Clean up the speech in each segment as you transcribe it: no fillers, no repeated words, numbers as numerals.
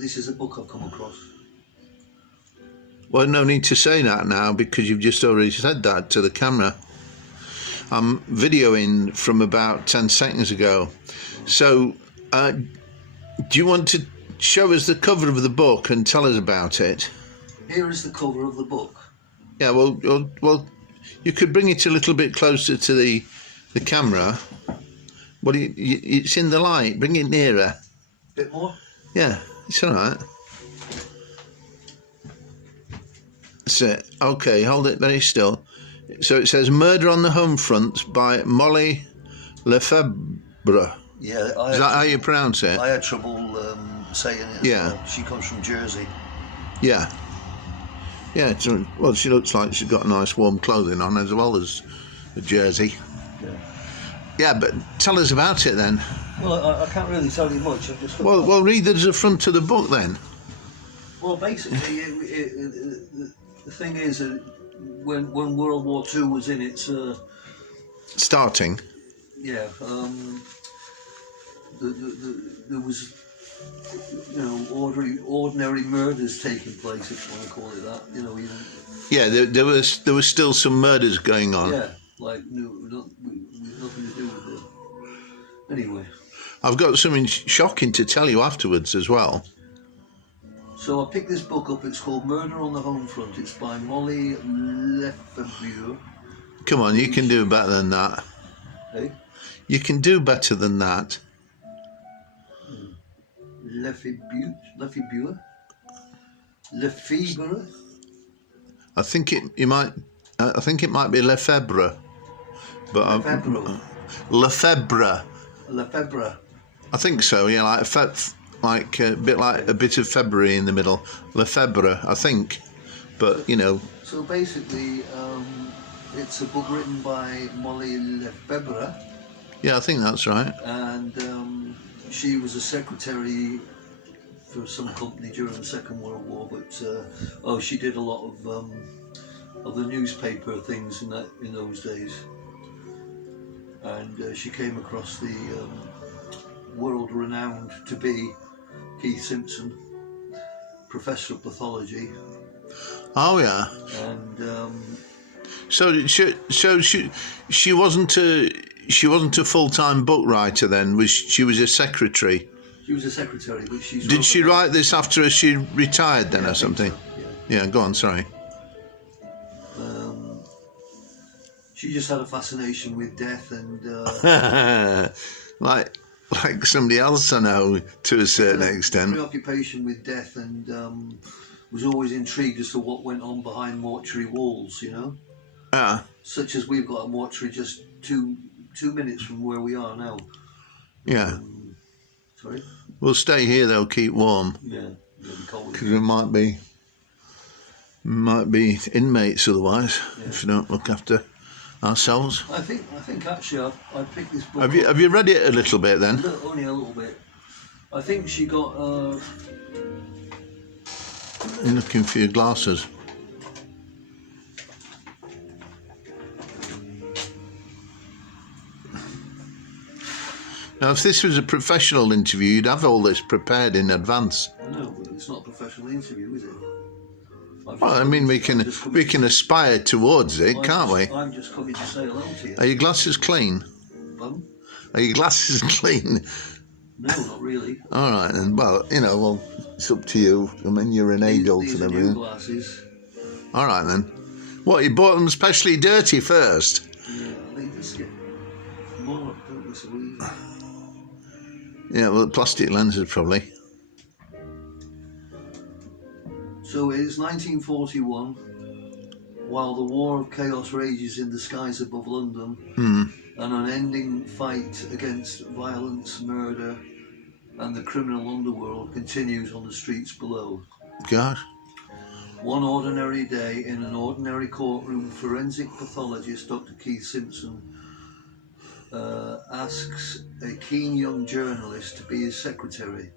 this is a book I've come across. Well, no need to say that now because you've just already said that to the camera. I'm videoing from about 10 seconds ago. So, do you want to show us the cover of the book and tell us about it? Here is the cover of the book. Yeah, well, you could bring it a little bit closer to the camera. Well, it's in the light. Bring it nearer. Bit more? Yeah, it's all right. That's it. Okay, hold it very still. So it says "Murder on the Home Front" by Molly Lefebvre. Yeah, is that how you pronounce it? I had trouble saying it. Yeah. Well. She comes from Jersey. Yeah. Yeah. Well, she looks like she's got nice warm clothing on as well as a jersey. Yeah. Yeah, but tell us about it then. Well, I can't really tell you much. I've just got well, read the front of the book then. Well, basically, the thing is that when World War II was in its starting. Yeah. There was, ordinary murders taking place, if you want to call it that. Even. Yeah, there was still some murders going on. Yeah, like nothing to do with it. Anyway. I've got something shocking to tell you afterwards as well. So I picked this book up. It's called Murder on the Home Front. It's by Molly Lefebvre. Come on, you can do better than that. Hey? You can do better than that. Lefebvre. I think it might be Lefebvre, but Lefebvre. I think so. Yeah, like a bit like a bit of February in the middle. Lefebvre, I think, but So basically, it's a book written by Molly Lefebvre. Yeah, I think that's right. And she was a secretary for some company during the Second World War, but she did a lot of the newspaper things in those days. And she came across the world-renowned to be Keith Simpson, professor of pathology. Oh yeah. And so she wasn't a full-time book writer then. She was a secretary. She was a secretary, but she's. Did she write this after she retired then, or something? So, yeah. Go on. Sorry. She just had a fascination with death and. Like somebody else I know to a certain extent. Preoccupation with death and was always intrigued as to what went on behind mortuary walls. Yeah. Such as we've got a mortuary just two minutes from where we are now. Yeah. Sorry? We'll stay here though, keep warm. Yeah, it'll be cold. Because we might be inmates otherwise if we don't look after ourselves. I think actually I picked this book. Have you read it a little bit then? Only a little bit. I think she got. You're looking for your glasses. Now, if this was a professional interview, you'd have all this prepared in advance. I know, but it's not a professional interview, is it? Well, I mean, we can aspire towards it, can't we? I'm just coming to say hello to you. Are your glasses clean? Pardon? Are your glasses clean? No, not really. All right, then. Well, it's up to you. I mean, you're an adult and everything. These are new glasses. All right, then. What, you bought them specially dirty first? Yeah, they just get marked, don't they, so easy. Yeah, well, plastic lenses probably. So it is 1941, while the war of chaos rages in the skies above London, an unending fight against violence, murder, and the criminal underworld continues on the streets below. Gosh. One ordinary day in an ordinary courtroom, forensic pathologist Dr. Keith Simpson asks a keen young journalist to be his secretary.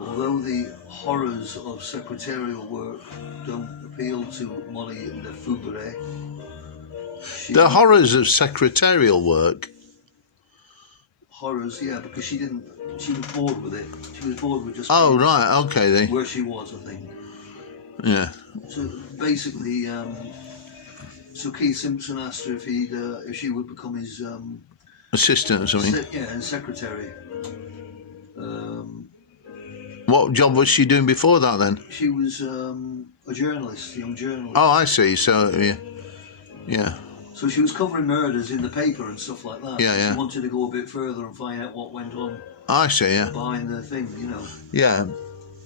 Although the horrors of secretarial work don't appeal to Molly Lefebvre, the horrors of secretarial work? horrors, yeah, because she was bored with it. She was bored with just right, okay then. where she was, I think. Yeah. So basically, so Keith Simpson asked her if she would become his Assistant or something. And secretary. What job was she doing before that then? She was a journalist, young journalist. Oh, I see. So yeah. So she was covering murders in the paper and stuff like that. Yeah. She wanted to go a bit further and find out what went on. I see. Yeah. Behind the thing, Yeah.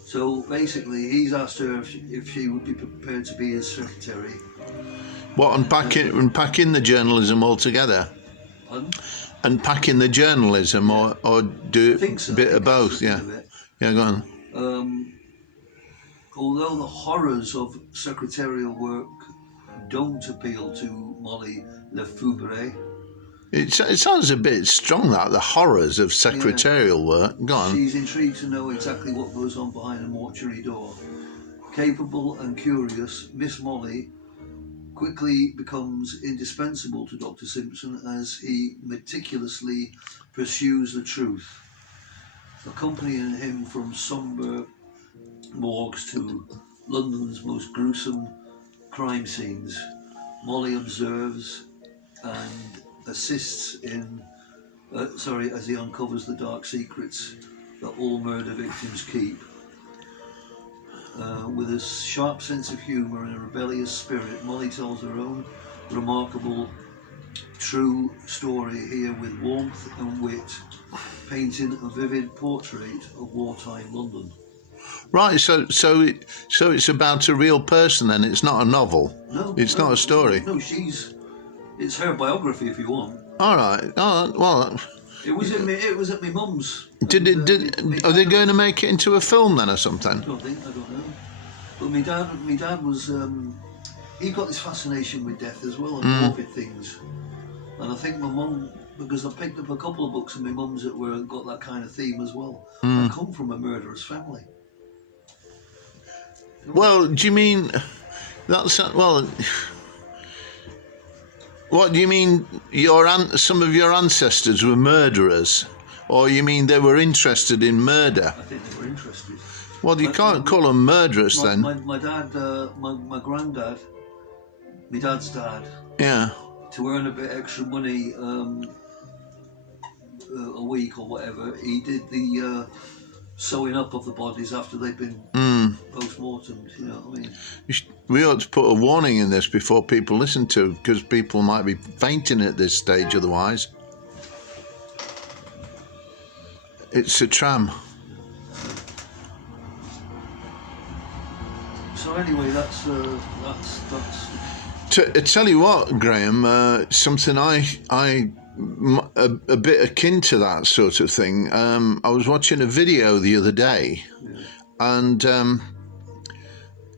So basically, he's asked her if she would be prepared to be his secretary. What, unpacking the journalism altogether? Pardon? Unpacking the journalism, or do So. a bit of both? Yeah. Yeah, go on. Although the horrors of secretarial work don't appeal to Molly Lefebvre. It sounds a bit strong, that, the horrors of secretarial work. Go on. She's intrigued to know exactly what goes on behind a mortuary door. Capable and curious, Miss Molly quickly becomes indispensable to Dr. Simpson as he meticulously pursues the truth. Accompanying him from sombre morgues to London's most gruesome crime scenes, Molly observes and assists as he uncovers the dark secrets that all murder victims keep. With a sharp sense of humour and a rebellious spirit, Molly tells her own remarkable true story here with warmth and wit, painting a vivid portrait of wartime London. Right, so it's about a real person then. It's not a novel. No, it's not a story. No, it's her biography if you want. All right. Oh well. It was at my mum's. Are they going to make it into a film then or something? I don't know. But my dad was he got this fascination with death as well and morbid things. And I think my mum, because I picked up a couple of books of my mum's that got that kind of theme as well. I come from a murderous family. Well, do you mean that's well? What do you mean? Some of your ancestors were murderers, or you mean they were interested in murder? I think they were interested. Well, you can't call them murderers then. My dad, my granddad, my dad's dad. Yeah. To earn a bit extra money a week or whatever, he did the sewing up of the bodies after they'd been post-mortem. You know what I mean? We ought to put a warning in this before people listen to, because people might be fainting at this stage otherwise. It's a tram. So anyway, that's. I tell you what, Graeme, something a bit akin to that sort of thing. I was watching a video the other day, and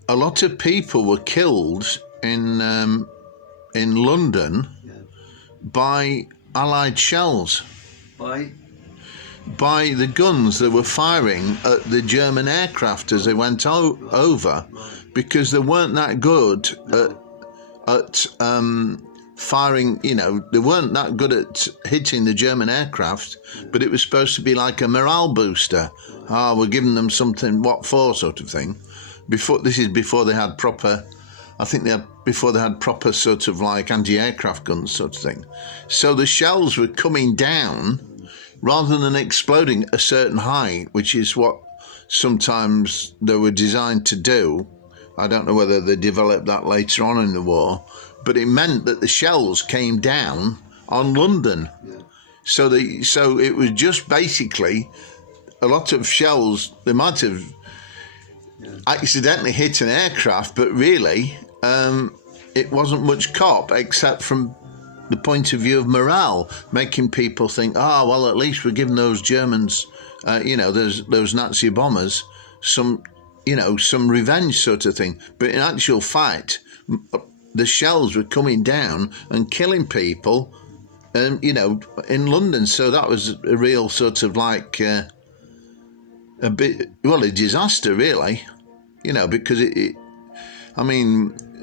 a lot of people were killed in London by Allied shells. By the guns that were firing at the German aircraft as they went over, because they weren't that good at firing, they weren't that good at hitting the German aircraft, but it was supposed to be like a morale booster. We're giving them something, what for, sort of thing. Before they had proper, before they had proper sort of like anti-aircraft guns, sort of thing. So the shells were coming down rather than exploding at a certain height, which is what sometimes they were designed to do. I don't know whether they developed that later on in the war, but it meant that the shells came down on London. Yeah. So it was just basically a lot of shells. They might have accidentally hit an aircraft, but really it wasn't much cop, except from the point of view of morale, making people think, well, at least we're giving those Germans, those Nazi bombers, some revenge sort of thing. But in actual fact, the shells were coming down and killing people, in London. So that was a real sort of like a disaster, really, because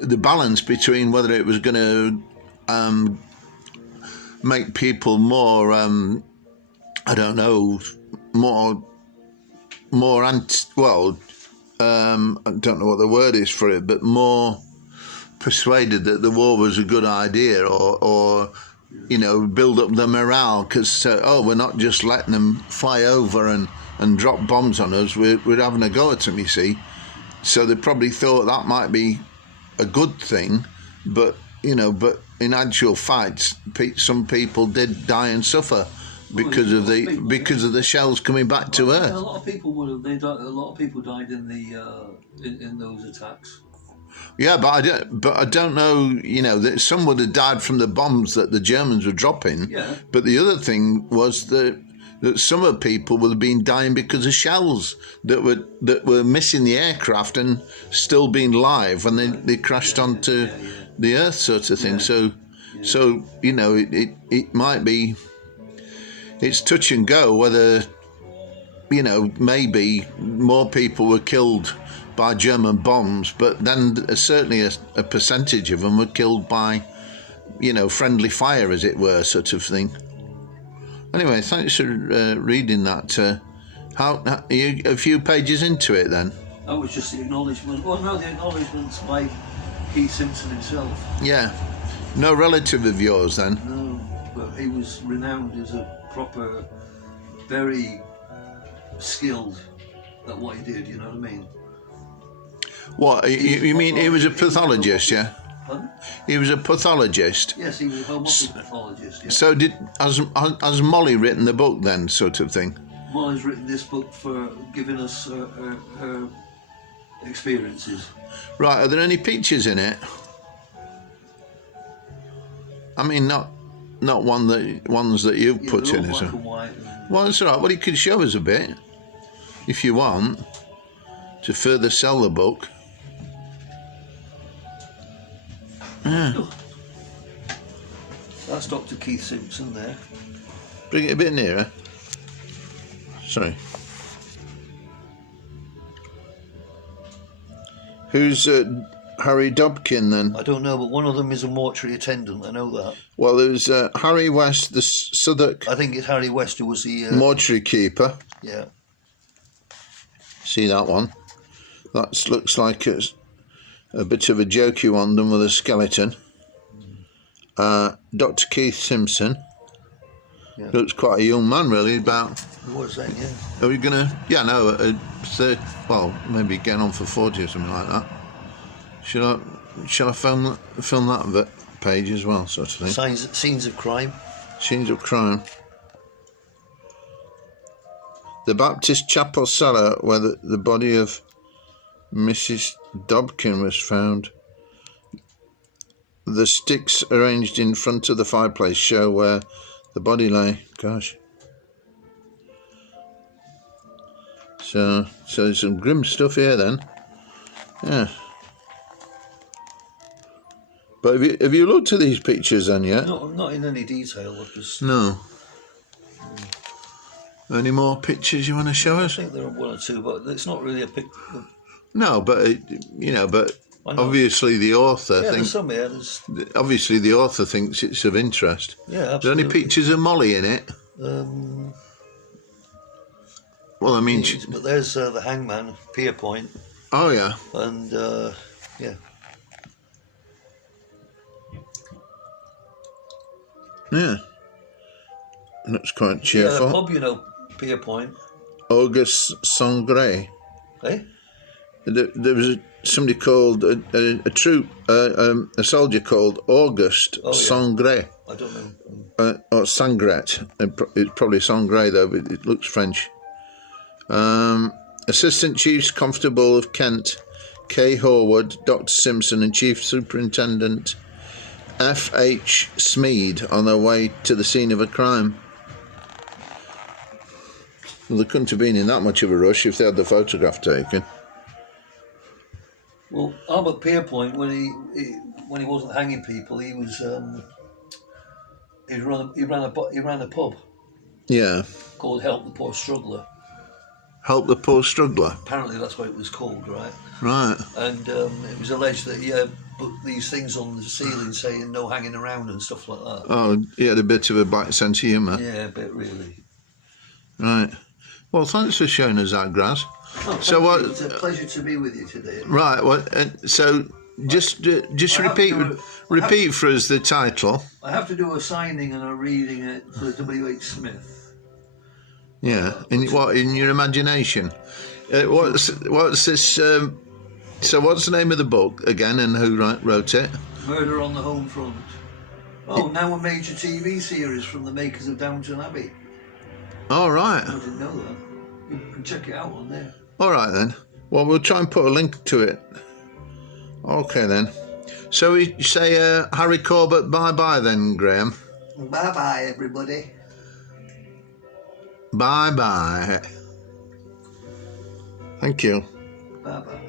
the balance between whether it was going to make people more I don't know, more I don't know what the word is for it, but more persuaded that the war was a good idea, or you know, build up the morale, because we're not just letting them fly over and drop bombs on us, we're having a go at them, you see. So they probably thought that might be a good thing, but you know, but in actual facts, some people did die and suffer because of the shells coming back to Earth. A lot of people would have. A lot of people died in the in those attacks. Yeah, but I don't know. You know, that some would have died from the bombs that the Germans were dropping. Yeah. But the other thing was that some of the people would have been dying because of shells that were missing the aircraft and still being live when they crashed onto the Earth, sort of thing. So you know, it might be. It's touch and go whether, you know, maybe more people were killed by German bombs, but then certainly a percentage of them were killed by, you know, friendly fire, as it were, sort of thing. Anyway, thanks for reading that. How are you a few pages into it then? That was just the acknowledgement. Well, no, the acknowledgements by Keith Simpson himself. Yeah. No relative of yours then? No, but he was renowned as a proper, very skilled at what he did, you know what I mean? What, you mean he was a pathologist, yeah? Pardon? He was a pathologist? Yes, he was a home office pathologist, yeah. So has Molly written the book then, sort of thing? Molly's written this book for giving us her experiences. Right, are there any pictures in it? I mean, not ones that you've put in, is it? Well, that's all right. Well, you could show us a bit, if you want, to further sell the book. Yeah. That's Dr. Keith Simpson there. Bring it a bit nearer. Sorry. Who's Harry Dobkin then? I don't know, but one of them is a mortuary attendant, I know that. Well, there's Harry West, the Southwark. I think it's Harry West who was the... mortuary keeper. Yeah. See that one? That looks like it's a bit of a jokey one done with a skeleton. Dr. Keith Simpson. Yeah. Looks quite a young man, really, about... He was then, yeah. Are we going to... Yeah, no, well, maybe getting on for 40 or something like that. Shall I film that page as well, sort of thing? Scenes of crime. Scenes of crime. The Baptist Chapel cellar where the body of Mrs. Dobkin was found. The sticks arranged in front of the fireplace show where the body lay. Gosh. So there's some grim stuff here then. Yeah. But have you looked at these pictures then yet? Not in any detail. Just... No. Any more pictures you want to show us? I think there are one or two, but it's not really a picture. No, but obviously the author thinks. There's some here. Obviously the author thinks it's of interest. Yeah, absolutely. Are there any pictures of Molly in it? Well, I mean, but there's the hangman, Pier Point. Oh yeah. And yeah. Yeah. Looks quite cheerful. Yeah, the pub, you know, Pier Point. August Sangre. Eh? There was somebody called a soldier called August Sangre. I don't know. Or Sangret. It's probably Sangre though, but it looks French. Assistant Chiefs Constable of Kent, K. Horwood, Dr. Simpson, and Chief Superintendent F.H. Smead on their way to the scene of a crime. Well, they couldn't have been in that much of a rush if they had the photograph taken. Well, Albert Pierpoint, when he wasn't hanging people, he ran a pub. Yeah. Called Help the Poor Struggler. Help the Poor Struggler. Apparently, that's what it was called, right? Right. And it was alleged that he put these things on the ceiling saying "no hanging around" and stuff like that. Oh, he had a bit of a black sense of humour. Yeah, a bit really. Right. Well, thanks for showing us that, Graz. Oh, So thank what? you. It's a pleasure to be with you today. Right. What? So just I have to do repeat for us the title. I have to do a signing and a reading it for W.H. Smith. Yeah. In your imagination? What's this? So what's the name of the book again, and who wrote it? Murder on the Home Front. Oh, now a major TV series from the makers of Downton Abbey. All right. I didn't know that. You can check it out on there. All right then. Well, we'll try and put a link to it. Okay then. So we say Harry Corbett bye-bye then, Graeme. Bye-bye, everybody. Bye-bye. Thank you. Bye-bye.